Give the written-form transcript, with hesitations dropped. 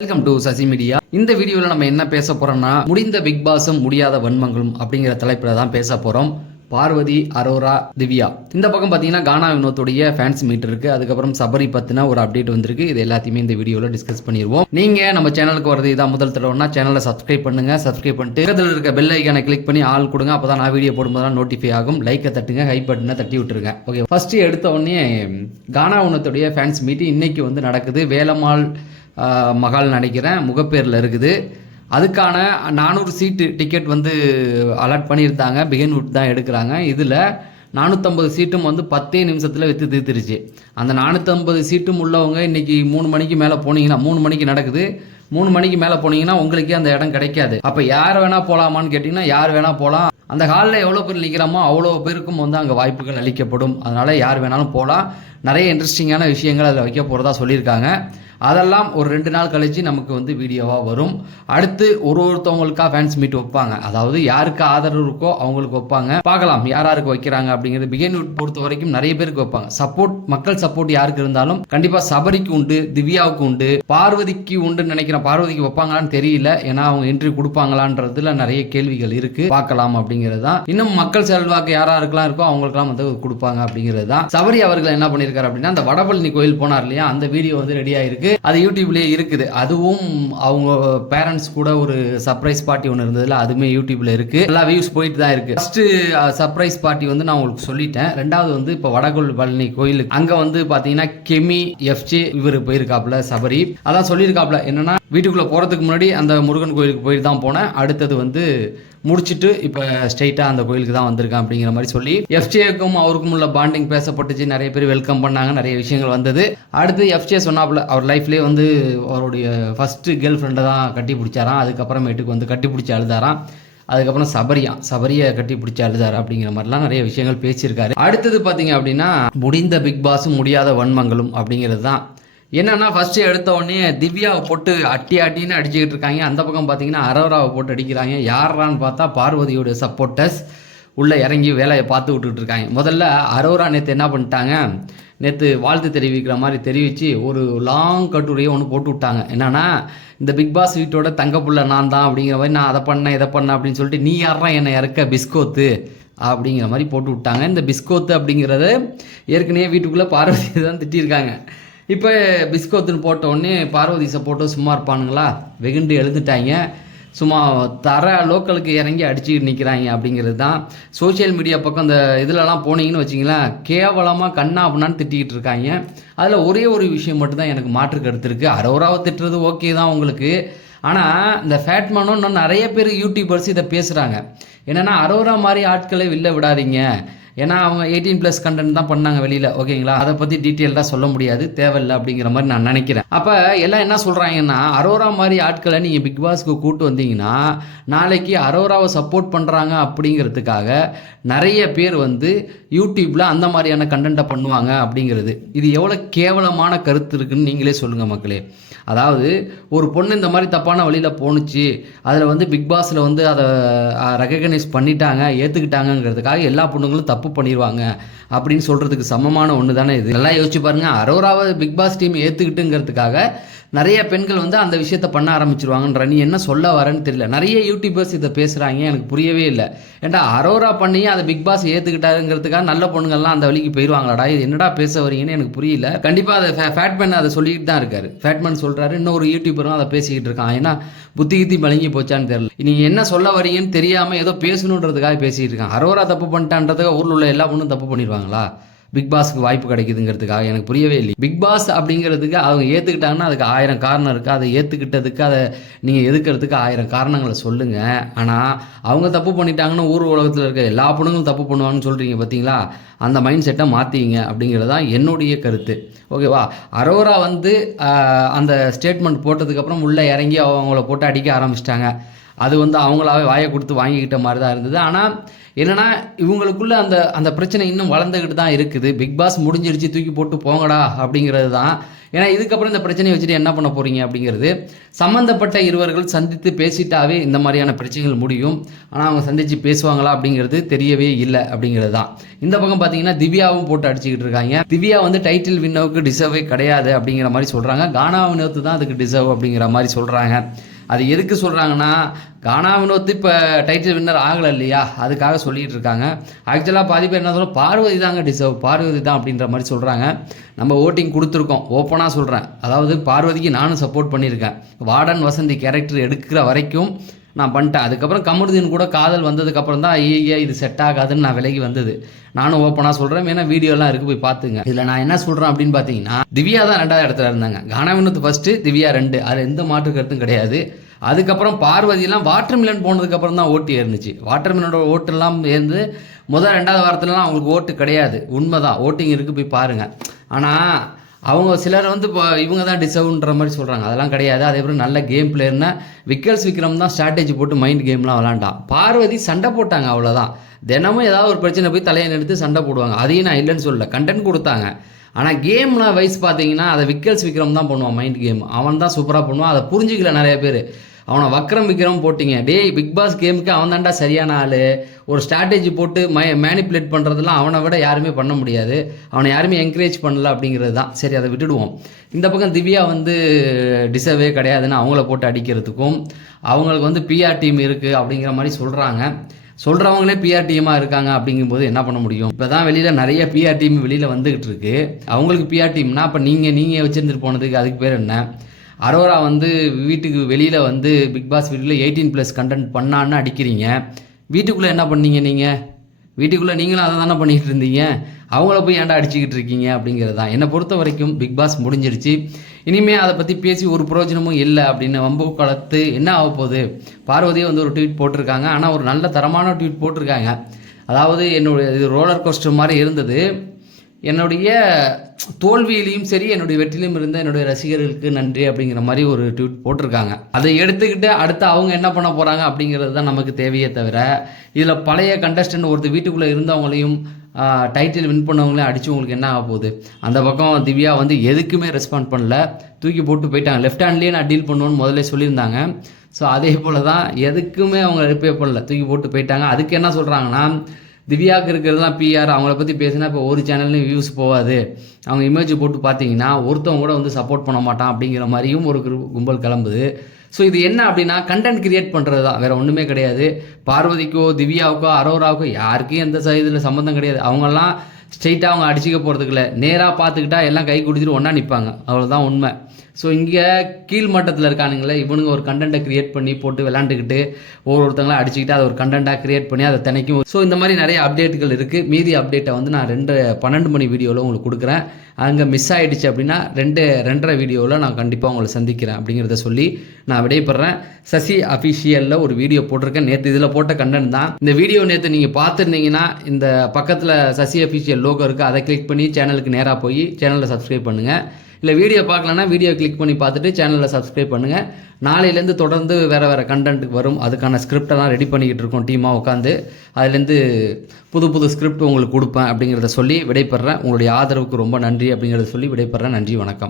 Welcome to Sasi media. இந்த வீடியோவில் நம்ம என்ன பேச போறோம்னா, முடிந்த பிக் பாஸும் முடியாத வன்மங்களும் அப்படிங்கிற தலைப்பில் தான் பேச போறோம். பார்வதி, அரோரா, திவ்யா. இந்த பக்கம் பார்த்தீங்கன்னா கானா வினோத்துடைய ஃபேன்ஸ் மீட் இருக்கு. அதுக்கப்புறம் சபரி பத்தின ஒரு அப்டேட் வந்திருக்கு. இது எல்லாத்தையுமே இந்த வீடியோவில் டிஸ்கஸ் பண்ணிடுவோம். நீங்க நம்ம சேனலுக்கு வரது இதான் முதல் தடவைனா சேனலை சப்ஸ்கிரைப் பண்ணுங்க. சப்ஸ்கிரைப் பண்ணிட்டு பக்கத்தில் இருக்க பெல் ஐக்கானை கிளிக் பண்ணி ஆல் கொடுங்க. அப்பதான் நான் வீடியோ போடும்போது நோட்டிஃபை ஆகும். லைக்கை தட்டுங்க, ஹை பட்டனை தட்டி விட்டுருங்க. ஓகே, ஃபர்ஸ்ட் எடுத்த உடனே கானா வினோத்துடைய ஃபேன்ஸ் மீட் இன்னைக்கு வந்து நடக்குது. வேலம்மாள் மகால் நினைக்கிறேன் முகப்பேரில் இருக்குது. அதுக்கான 400 சீட்டு டிக்கெட் வந்து அலாட் பண்ணியிருந்தாங்க. பிகின்வுட் தான் எடுக்கிறாங்க. இதில் 450 சீட்டும் வந்து 10 நிமிஷத்தில் விற்று தீர்த்துருச்சு. அந்த 450 சீட்டும் உள்ளவங்க இன்றைக்கி 3 மணிக்கு மேலே போனீங்கன்னா, 3 மணிக்கு நடக்குது, 3 மணிக்கு மேலே போனீங்கன்னா உங்களுக்கே அந்த இடம் கிடைக்காது. அப்போ யார் வேணால் போகலாமான்னு கேட்டிங்கன்னா யார் வேணால் போகலாம். அந்த ஹாலில் எவ்வளோ பேர் நிற்கிறோமோ அவ்வளோ பேருக்கும் வந்து அங்கே வாய்ப்புகள் அளிக்கப்படும். அதனால் யார் வேணாலும் போகலாம். நிறைய இன்ட்ரெஸ்டிங்கான விஷயங்கள் அதில் வைக்க போகிறதா சொல்லியிருக்காங்க. அதெல்லாம் ஒரு 2 நாள் கழிச்சு நமக்கு வந்து வீடியோவாக வரும். அடுத்து ஒருத்தவங்களுக்காக ஃபேன்ஸ் மீட் வைப்பாங்க. அதாவது யாருக்கு ஆதரவு இருக்கோ அவங்களுக்கு வைப்பாங்க. பார்க்கலாம் யார் யாருக்கு வைக்கிறாங்க அப்படிங்கிறது. பிகின்வுட் பொறுத்த வரைக்கும் நிறைய பேருக்கு வைப்பாங்க. சப்போர்ட், மக்கள் சப்போர்ட் யாருக்கு இருந்தாலும் கண்டிப்பாக சபரிக்கு உண்டு, திவ்யாவுக்கு உண்டு, பார்வதிக்கு உண்டுன்னு நினைக்கிறேன். பார்வதிக்கு வைப்பாங்களான்னு தெரியல, ஏன்னா அவங்க என்ட்ரி கொடுப்பாங்களான்றதுல நிறைய கேள்விகள் இருக்கு. பார்க்கலாம் அப்படிங்கிறது தான். இன்னும் மக்கள் செல்வாக்கு யாராருக்கெல்லாம் இருக்கோ அவங்களுக்கெல்லாம் வந்து கொடுப்பாங்க அப்படிங்கிறது தான். சபரி அவர்கள் என்ன பண்ணியிருக்காரு அப்படின்னா, அந்த வடபழனி கோயில் போனார் இல்லையா, அந்த வீடியோ வந்து ரெடி ஆயிருக்கு. அது யூடியூப்லயே இருக்குது. அதுவும் அவங்க பேரண்ட்ஸ் கூட ஒரு சர்ப்ரைஸ் பார்ட்டி ஒன்று இருந்ததுல, அதுவுமே யூடியூப்ல இருக்கு. எல்லா வியூஸ் போயிட்டு தான் இருக்கு. ஃபர்ஸ்ட் சர்ப்ரைஸ் பார்ட்டி வந்து நான் உங்களுக்கு சொல்லிட்டேன். ரெண்டாவது வந்து இப்போ வடபழனி கோயிலுக்கு அங்க வந்து பாத்தீங்கன்னா கெமி எஃப்ஜே இவர் போயிருக்காப்ல. சபரி அதான் சொல்லியிருக்காப்ல, என்னன்னா வீட்டுக்குள்ள போறதுக்கு முன்னாடி அந்த முருகன் கோயிலுக்கு போயிட்டு தான் போனேன், அடுத்தது வந்து முடிச்சுட்டு இப்போ ஸ்ட்ரெயிட்டாக அந்த கோயிலுக்கு தான் வந்திருக்கான் அப்படிங்கிற மாதிரி சொல்லி எஃப்ஜேக்கும் அவருக்கும் உள்ள பாண்டிங் பேசப்பட்டுச்சு. நிறைய பேர் வெல்கம் பண்ணாங்க, நிறைய விஷயங்கள் வந்தது. அடுத்து எஃப்ஜே சொன்னாப்புல அவர் லைஃப்லேயே வந்து அவருடைய ஃபர்ஸ்ட் கேர்ள் ஃப்ரெண்டை தான் கட்டி பிடிச்சாராம். அதுக்கப்புறமேட்டுக்கு வந்து கட்டி பிடிச்சி அழுதாராம். அதுக்கப்புறம் சபரியை கட்டி பிடிச்சி அழுதாரு அப்படிங்கிற மாதிரிலாம் நிறைய விஷயங்கள் பேசியிருக்காரு. அடுத்தது பார்த்தீங்க அப்படின்னா, முடிந்த பிக் பாஸும் முடியாத வன்மங்களும் அப்படிங்கிறது தான். என்னன்னா ஃபர்ஸ்ட் எடுத்த உடனே திவ்யாவை போட்டு அட்டின்னு அடிச்சுக்கிட்டு இருக்காங்க. அந்த பக்கம் பார்த்தீங்கன்னா அரோராவை போட்டு அடிக்கிறாங்க. யாரான்னு பார்த்தா பார்வதியோட சப்போர்ட்டர்ஸ் உள்ளே இறங்கி வேலையை பார்த்து விட்டுக்கிட்டு இருக்காங்க. முதல்ல அரோரா நேற்று என்ன பண்ணிட்டாங்க, நேற்று வாழ்த்து தெரிவிக்கிற மாதிரி தெரிவித்து ஒரு லாங் கட்டுரையை ஒன்று போட்டு விட்டாங்க. என்னன்னா, இந்த பிக் பாஸ் வீட்டோட தங்கப்புள்ள நான் தான் அப்படிங்கிற மாதிரி, நான் அதை பண்ணேன் இதை பண்ணேன் அப்படின்னு சொல்லிட்டு, நீ யாரா என்னை இறக்க பிஸ்கோத்து அப்படிங்கிற மாதிரி போட்டு விட்டாங்க. இந்த பிஸ்கோத்து அப்படிங்கிறது ஏற்கனவே வீட்டுக்குள்ளே பார்வதி தான் திட்டியிருக்காங்க. இப்போ பிஸ்கோத்துன்னு போட்ட உடனே பார்வதி சப்போர்ட்டும் சும்மா இருப்பானுங்களா, வெகுண்டு எழுந்துட்டாங்க. சும்மா தர லோக்கலுக்கு இறங்கி அடிச்சுக்கிட்டு நிற்கிறாங்க அப்படிங்கிறது தான். சோசியல் மீடியா பக்கம் இந்த இதிலலாம் போனீங்கன்னு வச்சிங்களேன், கேவலமாக கண்ணா அப்படின்னான்னு திட்டிக்கிட்டு இருக்காங்க. அதில் ஒரே ஒரு விஷயம் மட்டும்தான் எனக்கு மாற்று கருத்து இருக்குது. அரோராவை திட்டுறது ஓகே தான் உங்களுக்கு, ஆனால் இந்த ஃபேட்மேனும் இன்னும் நிறைய பேர் யூடியூபர்ஸ் இதை பேசுகிறாங்க. என்னென்னா, அரோரா மாதிரி ஆட்களை வெளில விடாதீங்க, ஏன்னா அவங்க 18+ கண்டென்ட் தான் பண்ணாங்க வெளியில், ஓகேங்களா, அதை பற்றி டீட்டெயிலாக சொல்ல முடியாது, தேவையில்லை அப்படிங்கிற மாதிரி நான் நினைக்கிறேன். அப்போ எல்லாம் என்ன சொல்கிறாங்கன்னா, அரோரா மாதிரி ஆட்களை நீங்கள் பிக் பாஸ்க்கு கூட்டு வந்தீங்கன்னா நாளைக்கு அரோராவை சப்போர்ட் பண்ணுறாங்க அப்படிங்கிறதுக்காக நிறைய பேர் வந்து யூடியூப்பில் அந்த மாதிரியான கண்டென்ட்டை பண்ணுவாங்க அப்படிங்கிறது. இது எவ்வளோ கேவலமான கருத்து இருக்குன்னு நீங்களே சொல்லுங்கள் மக்களே. அதாவது ஒரு பொண்ணு இந்த மாதிரி தப்பான வழியில் போணுச்சு, அதில் வந்து பிக் பாஸில் வந்து அதை ரெகக்னைஸ் பண்ணிட்டாங்க, ஏற்றுக்கிட்டாங்கிறதுக்காக எல்லா பொண்ணுங்களும் தப்பு பண்ணிடுவாங்க அப்படின்னு சொல்கிறதுக்கு சமமான ஒன்று தானே இது. எல்லாம் யோசிச்சு பாருங்கள். அரோராவை பிக் பாஸ் டீம் ஏற்றுக்கிட்டுங்கிறதுக்காக நிறைய பெண்கள் வந்து அந்த விஷயத்த பண்ண ஆரம்பிச்சிருவாங்கன்ற, நீ என்ன சொல்ல வரேன்னு தெரியல. நிறைய யூடியூபர்ஸ் இதை பேசுகிறாங்க, எனக்கு புரியவே இல்லை. ஏன்டா அரோரா பண்ணி அதை பிக் பாஸ் ஏற்றுக்கிட்டாருங்கிறதுக்காக நல்ல பொண்ணுங்கள்லாம் அந்த வழிக்கு போயிடுவாங்களாடா, இது என்னடா பேச வரீங்கன்னு எனக்கு புரியல. கண்டிப்பாக அதை ஃபேட்மேன் அதை சொல்லிட்டு தான் இருக்காரு. ஃபேட்மேன் சொல்கிறாரு, இன்னொரு யூடியூபரும் அதை பேசிக்கிட்டு இருக்கான். ஏன்னா புத்தி கித்தி மழுங்கி போச்சான்னு தெரியல. நீங்கள் என்ன சொல்ல வரீங்கன்னு தெரியாமல் ஏதோ பேசணுன்றதுக்காக பேசிகிட்டு இருக்கான். அரோரா தப்பு பண்ணிட்டான்றதுக்காக ஊரில் உள்ள எல்லா பொண்ணும் தப்பு பண்ணிடுவாங்களா பிக் பாஸ்க்கு வாய்ப்பு கிடைக்குதுங்கிறதுக்காக? எனக்கு புரியவே இல்லை. பிக் பாஸ் அப்படிங்கிறதுக்கு அவங்க ஏற்றுக்கிட்டாங்கன்னா அதுக்கு 1000 காரணம் இருக்குது. அதை ஏற்றுக்கிட்டதுக்கு அதை நீங்கள் எதுக்கிறதுக்கு 1000 காரணங்களை சொல்லுங்கள். ஆனால் அவங்க தப்பு பண்ணிட்டாங்கன்னு ஊர் உலகத்தில் இருக்க எல்லா பொண்ணுங்களும் தப்பு பண்ணுவாங்கன்னு சொல்கிறீங்க பார்த்தீங்களா, அந்த மைண்ட் செட்டை மாற்றிங்க அப்படிங்கிறது தான் என்னுடைய கருத்து. ஓகேவா? அரோரா வந்து அந்த ஸ்டேட்மெண்ட் போட்டதுக்கப்புறம் உள்ளே இறங்கி அவங்கள போட்டு அடிக்க ஆரம்பிச்சிட்டாங்க. அது வந்து அவங்களாவே வாயை கொடுத்து வாங்கிக்கிட்ட மாதிரி தான் இருந்தது. ஆனால் என்னென்னா, இவங்களுக்குள்ள அந்த பிரச்சனை இன்னும் வளர்ந்துக்கிட்டு தான் இருக்குது. பிக் பாஸ் முடிஞ்சிருச்சு, தூக்கி போட்டு போங்கடா அப்படிங்கிறது தான் ஏன்னா இதுக்கப்புறம் இந்த பிரச்சனையை வச்சுட்டு என்ன பண்ண போகிறீங்க அப்படிங்கிறது. சம்மந்தப்பட்ட இருவர்கள் சந்தித்து பேசிட்டாவே இந்த மாதிரியான பிரச்சனைகள் முடியும். ஆனால் அவங்க சந்தித்து பேசுவாங்களா அப்படிங்கிறது தெரியவே இல்லை அப்படிங்கிறது தான். இந்த பக்கம் பார்த்தீங்கன்னா திவ்யாவும் போட்டு அடிச்சுக்கிட்டு இருக்காங்க. திவ்யா வந்து டைட்டில் வின்னவுக்கு டிசர்வே கிடையாது அப்படிங்கிற மாதிரி சொல்கிறாங்க. கானா வினோத் தான் அதுக்கு டிசர்வ் அப்படிங்கிற மாதிரி சொல்கிறாங்க. அது எதுக்கு சொல்கிறாங்கன்னா, கானா வினோத் இப்போ டைட்டில் வின்னர் ஆகலை இல்லையா, அதுக்காக சொல்லிகிட்டு இருக்காங்க. ஆக்சுவலாக பாதி பேர் என்ன சொல்கிறோம், பார்வதி தாங்க டிசர்வ், பார்வதி தான் அப்படின்ற மாதிரி சொல்கிறாங்க. நம்ம ஓட்டிங் கொடுத்துருக்கோம், ஓப்பனாக சொல்கிறேன். அதாவது பார்வதிக்கு நானும் சப்போர்ட் பண்ணியிருக்கேன். வார்டன் வசந்தி கேரக்டர் எடுக்கிற வரைக்கும் நான் பண்ணிட்டேன். அதுக்கப்புறம் கமருதீன் கூட காதல் வந்ததுக்கப்புறம் தான் ஐயா இது செட் ஆகாதுன்னு நான் விலகி வந்தது. நானும் ஓப்பனாக சொல்கிறேன், ஏன்னா வீடியோலாம் இருக்குது, போய் பார்த்துங்க. இதில் நான் என்ன சொல்கிறேன் அப்படின்னு பார்த்தீங்கன்னா, திவ்யா தான் 2வது இடத்துல இருந்தாங்க. கானா வினோத் ஃபஸ்ட்டு, திவ்யா 2, அது எந்த மாற்று கருத்தும் கிடையாது. அதுக்கப்புறம் பார்வதியெல்லாம் வாட்டர் மிலன் போனதுக்கப்புறம் தான் ஓட்டு ஏறிச்சு. வாட்டர் மிலனோட ஓட்டெல்லாம் ஏந்து முதல் 2வது வாரத்துலலாம் அவங்களுக்கு ஓட்டு கிடையாது. உண்மை தான், ஓட்டிங் இருக்குது, போய் பாருங்கள். ஆனால் அவங்க சிலர் வந்து இப்போ இவங்க தான் டிசர்வ்ன்ற மாதிரி சொல்கிறாங்க. அதெல்லாம் கிடையாது. அதேபோல் நல்ல கேம் பிளேயர்னா விக்கல்ஸ் விக்ரம் தான் ஸ்ட்ராட்டஜி போட்டு மைண்ட் கேம்லாம் விளாண்டான். பார்வதி சண்டை போட்டாங்க, அவ்வளோதான். தினமும் ஏதாவது ஒரு பிரச்சனை போய் தலையை நிறுத்தி சண்டை போடுவாங்க. அதையும் நான் இல்லைன்னு சொல்லலை, கண்டென்ட் கொடுத்தாங்க. ஆனால் கேம்லாம் வைஸ் பார்த்தீங்கன்னா அதை விக்கல்ஸ் விக்ரம் தான் பண்ணுவான். மைண்ட் கேம் அவன் தான் சூப்பராக பண்ணுவான். அதை புரிஞ்சிக்கல நிறைய பேர். அவனை வக்ரம் விக்ரம் போட்டிங்க. டேய், பிக் பாஸ் கேமுக்கு அவன் தான்டா சரியான ஆள். ஒரு ஸ்ட்ராட்டஜி போட்டு மேனிப்புலேட் பண்ணுறதுலாம் அவனை விட யாருமே பண்ண முடியாது. அவனை யாருமே என்கரேஜ் பண்ணல அப்படிங்கிறது தான். சரி, அதை விட்டுடுவோம். இந்த பக்கம் திவ்யா வந்து டிசர்வே கிடையாதுன்னு அவங்கள போட்டு அடிக்கிறதுக்கும், அவங்களுக்கு வந்து பிஆர் டீம் இருக்குது அப்படிங்கிற மாதிரி சொல்கிறவங்களே பிஆர் டீமாக இருக்காங்க. அப்படிங்கும்போது என்ன பண்ண முடியும்? இப்போ தான் வெளியில் நிறைய பிஆர் டீம் வெளியில் வந்துக்கிட்டு இருக்கு. அவங்களுக்கு பிஆர் டீம்னா அப்போ நீங்கள் வச்சுருந்துட்டு போனதுக்கு அதுக்கு பேர் என்ன? அரோரா வந்து வீட்டுக்கு வெளியில் வந்து பிக் பாஸ் வீட்டில் 18+ கண்டென்ட் பண்ணான்னு அடிக்கிறீங்க. வீட்டுக்குள்ளே என்ன பண்ணீங்க? நீங்கள் வீட்டுக்குள்ளே நீங்களும் அதை தானே பண்ணிக்கிட்டு இருந்தீங்க. அவங்கள போய் ஏன்டா அடிச்சுக்கிட்டு இருக்கீங்க அப்படிங்கிறது தான். என்னை பொறுத்த வரைக்கும் பிக் பாஸ் முடிஞ்சிருச்சு. இனிமேல் அதை பற்றி பேசி ஒரு பிரயோஜனமும் இல்லை அப்படின்னு வம்பு கலத்து என்ன ஆக போகுது? பார்வதியே வந்து ஒரு ட்வீட் போட்டிருக்காங்க. ஆனால் ஒரு நல்ல தரமான ட்வீட் போட்டிருக்காங்க. அதாவது என்னுடைய இது ரோலர் கோஸ்டர் மாதிரி இருந்தது. என்னுடைய தோல்வியிலையும் சரி, என்னுடைய வெற்றிலையும் இருந்த என்னுடைய ரசிகர்களுக்கு நன்றி அப்படிங்கிற மாதிரி ஒரு ட்வீட் போட்டிருக்காங்க. அதை எடுத்துக்கிட்டு அடுத்து அவங்க என்ன பண்ண போகிறாங்க அப்படிங்கிறது தான் நமக்கு தேவையே தவிர, இதில் பழைய கண்டஸ்டன்ட் ஒருத்தர் வீட்டுக்குள்ளே இருந்தவங்களையும் டைட்டில் வின் பண்ணவங்களையும் அடித்து உங்களுக்கு என்ன ஆக போகுது? அந்த பக்கம் திவ்யா வந்து எதுக்குமே ரெஸ்பாண்ட் பண்ணல, தூக்கி போட்டு போயிட்டாங்க. லெஃப்ட் ஹேண்ட்லேயே நான் டீல் பண்ணுவேன்னு முதல்ல சொல்லியிருந்தாங்க. ஸோ அதே போல் தான் எதுக்குமே அவங்க ரிப்பே பண்ணல, தூக்கி போட்டு போயிட்டாங்க. அதுக்கு என்ன சொல்கிறாங்கன்னா, திவ்யாவுக்கு இருக்கிறதுலாம் பிஆர், அவங்கள பற்றி பேசினா இப்போ ஒரு சேனல்லையும் வியூஸ் போகாது, அவங்க இமேஜ் போட்டு பார்த்தீங்கன்னா ஒருத்தவங்க கூட வந்து சப்போர்ட் பண்ண மாட்டான் அப்படிங்கிற மாதிரியும் ஒரு கும்பல் கிளம்புது. ஸோ இது என்ன அப்படின்னா, கண்டென்ட் கிரியேட் பண்ணுறது தான், வேறு ஒன்றுமே கிடையாது. பார்வதிக்கோ திவ்யாவுக்கோ அரோராவுக்கோ யாருக்கும் எந்த இதில் சம்மந்தம் கிடையாது. அவங்கெல்லாம் ஸ்ட்ரெயிட்டாக அவங்க அடிச்சிக்க போகிறதுக்குள்ள நேராக பார்த்துக்கிட்டா எல்லாம் கை கொடுத்துட்டு ஒன்றா நிற்பாங்க, அவ்வளோதான் உண்மை. ஸோ இங்கே கீழ் மட்டத்தில் இருக்கானுங்களே இவனுங்க ஒரு கண்டென்ட்டை க்ரியேட் பண்ணி போட்டு விளாண்டுக்கிட்டு ஒவ்வொருத்தங்களாம் அடிச்சுக்கிட்டு அதை ஒரு கண்டென்ட்டாக க்ரியேட் பண்ணி அதை தினைக்கும். ஸோ இந்த மாதிரி நிறைய அப்டேட்டுகள் இருக்குது. மீதி அப்டேட்டை வந்து நான் 12 மணி வீடியோவில் உங்களுக்கு கொடுக்குறேன். அங்கே மிஸ் ஆகிடுச்சு அப்படின்னா 2:30 வீடியோவில் நான் கண்டிப்பாக உங்களை சந்திக்கிறேன் அப்படிங்கிறத சொல்லி நான் விடைபெறேன். சசி அஃபிஷியலில் ஒரு வீடியோ போட்டிருக்கேன். நேற்று இதில் போட்ட கண்டென்ட் தான் இந்த வீடியோ. நேற்று நீங்கள் பார்த்துருந்தீங்கன்னா இந்த பக்கத்தில் சசி அஃபிஷியல் லோகோ இருக்குது, அதை கிளிக் பண்ணி சேனலுக்கு நேராக போய் சேனலில் சப்ஸ்கிரைப் பண்ணுங்கள். இல்லை வீடியோ பார்க்கலன்னா வீடியோ கிளிக் பண்ணி பார்த்துட்டு சேனலில் சப்ஸ்கிரைப் பண்ணுங்கள். நாளையிலேருந்து தொடர்ந்து வேறு கண்டென்ட்டுக்கு வரும். அதுக்கான ஸ்கிரிப்டெல்லாம் ரெடி பண்ணிக்கிட்டு இருக்கோம் டீமாக உட்காந்து. அதுலேருந்து புது ஸ்கிரிப்ட் உங்களுக்கு கொடுப்பேன் அப்படிங்கிறத சொல்லி விடைபெறேன். உங்களுடைய ஆதரவுக்கு ரொம்ப நன்றி அப்படிங்கிறத சொல்லி விடைபெறேன். நன்றி, வணக்கம்.